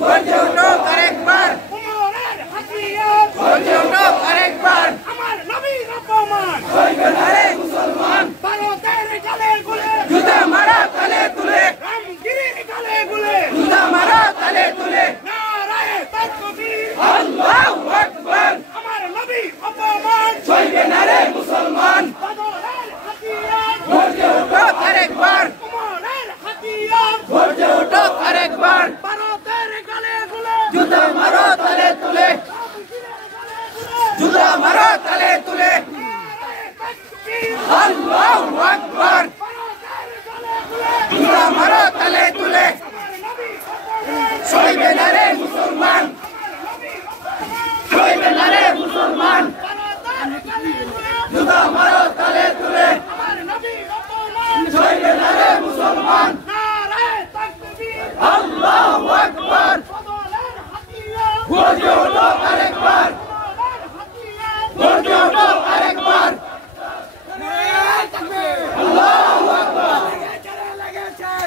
গর্জে ওঠো আরেকবার, উমরের হাতিয়ার গর্জে ওঠো আরেকবার, আমার নবীর অপমান সইবে না রে মুসলমান, ভারতের গালে গুলে জুতা মারা তালে তুলে, রামগিরির গালে গুলে জুতা মারা তালে তুলে, নারায়ে তাকবীর আল্লাহু আকবার, আমার নবীর অপমান সইবে না রে মুসলমান, বদরের হাতিয়ার গর্জে ওঠো আরেকবার, উমরের হাতিয়ার গর্জে ওঠো আরেকবার, ভারতের গালে গুলে জুতা মারা তালে তুলে, রামগিরির গালে গুলে জুতা মারা তালে তুলে, নারায়ে তাকবীর আল্লাহু আকবার, ভারতের গালে গুলে জুতা মারা তালে তুলে, আমার নবীর অপমান সইবে না রে মুসলমান, সইবে না রে মুসলমান, ভারতের গালে গুলে জুতা মারা তালে তুলে, আমার নবীর অপমান সইবে না রে মুসলমান, নারায়ে তাকবীর আল্লাহু আকবার, বদরের হাতিয়ার গর্জে ওঠো আরেকবার, উমরের হাতিয়ার গর্জে ওঠো আরেকবার, আল্লাহু আকবার,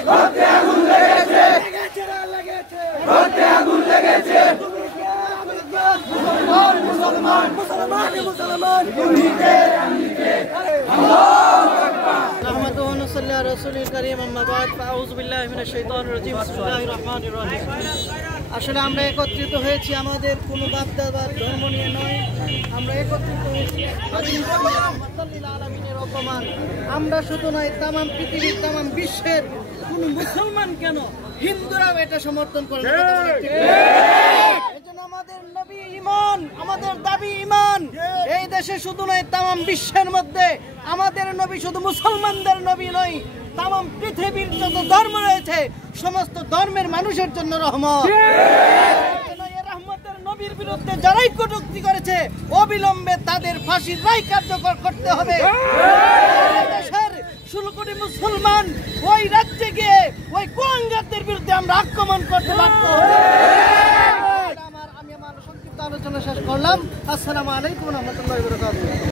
রক্তে আগুন লেগেছে, রক্তে আগুন লেগেছে, মুসলমান মুসলমান মুসলমান দুনিতে نحمده ونصلي على رسوله الكريم اما بعد فاعوذ بالله من الشيطان الرجيم بسم الله الرحمن الرحيم আসলে আমরা একত্রিত হয়েছি আমাদের কোনো বাপদা বা ধর্ম নিয়ে নয়, আমরা একত্রিত হয়েছি রাহমাতুল আলামিনের অপমান। আমরা শুধু নয়, তাম পৃথিবীর তাম বিশ্বের কোনো মুসলমান কেন হিন্দুরাও এটা সমর্থন করে না। এজন্য আমাদের নবী ঈমান, আমাদের দাবি ঈমান। এই দেশে শুধু নয়, তাম বিশ্বের মধ্যে আমাদের নবী শুধু মুসলমানদের নবী নয়, তাম পৃথিবীর যত ধর্ম রয়েছে সমস্ত ধর্মের মানুষের জন্য রহমত। এই রহমতের নবীর বিরুদ্ধে যারাই কটূক্তি করেছে অবিলম্বে তাদের ফাঁসির রায় কার্যকর করতে হবে। দেশের 16 কোটি মুসলমান ওই রাজ্যে গিয়ে ওই কুলাঙ্গারদের বিরুদ্ধে আমরা আক্রমণ করতে বাধ্য হব। আমি আমার সংক্ষিপ্ত আলোচনা শেষ করলাম। আসসালামু আলাইকুম ওয়া রাহমাতুল্লাহি ওয়া বারাকাতুহু।